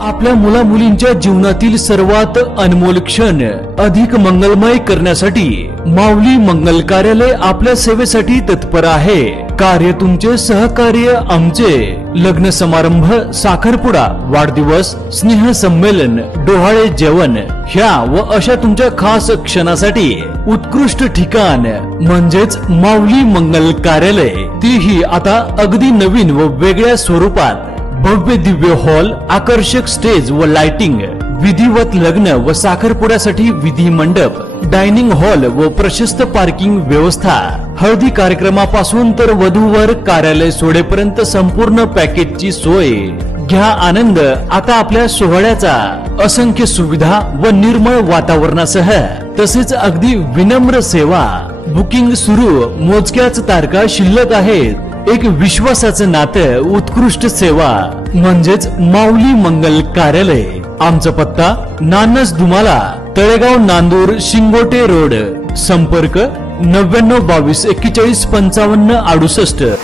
आपल्या मुला मुलींच्या जीवनातील सर्वात अनमोल क्षण अधिक मंगलमय करण्यासाठी माऊली मंगल कार्यालय आपल्या सेवेसाठी तत्पर आहे। कार्य तुमचे, सहकार्य आमचे। लग्न समारंभ, साखरपुडा, वाढदिवस, स्नेह संमेलन, डोहाळे जेवण ह्या व अशा तुमच्या खास क्षणासाठी उत्कृष्ट ठिकाण म्हणजेच माऊली मंगल कार्यालय, तीही आता अगदी नवीन व वेगळ्या स्वरूपात। भव्य दिव्य हॉल, आकर्षक स्टेज व लाइटिंग, विधिवत लग्न व साखरपुड्यासाठी विधी मंडप, डायनिंग हॉल व प्रशस्त पार्किंग व्यवस्था, हळदी कार्यक्रमापासून तर वधूवर कार्यालय सोडेपर्यंत संपूर्ण पॅकेजची सोय। घ्या आनंद आता आपल्या सोहळ्याचा। असंख्य सुविधा व निर्मळ वातावरणासह तसेच अगदी विनम्र सेवा। बुकिंग सुरू, मोजक्याच तारखा शिल्लक आहेत। एक विश्वासाचं नातं, उत्कृष्ट सेवा म्हणजेच माऊली मंगल कार्यालय। आमचा पत्ता नानस दुमाला, तळेगाव, नांदूर, शिंगोटे रोड। संपर्क 99 22 41 55 68।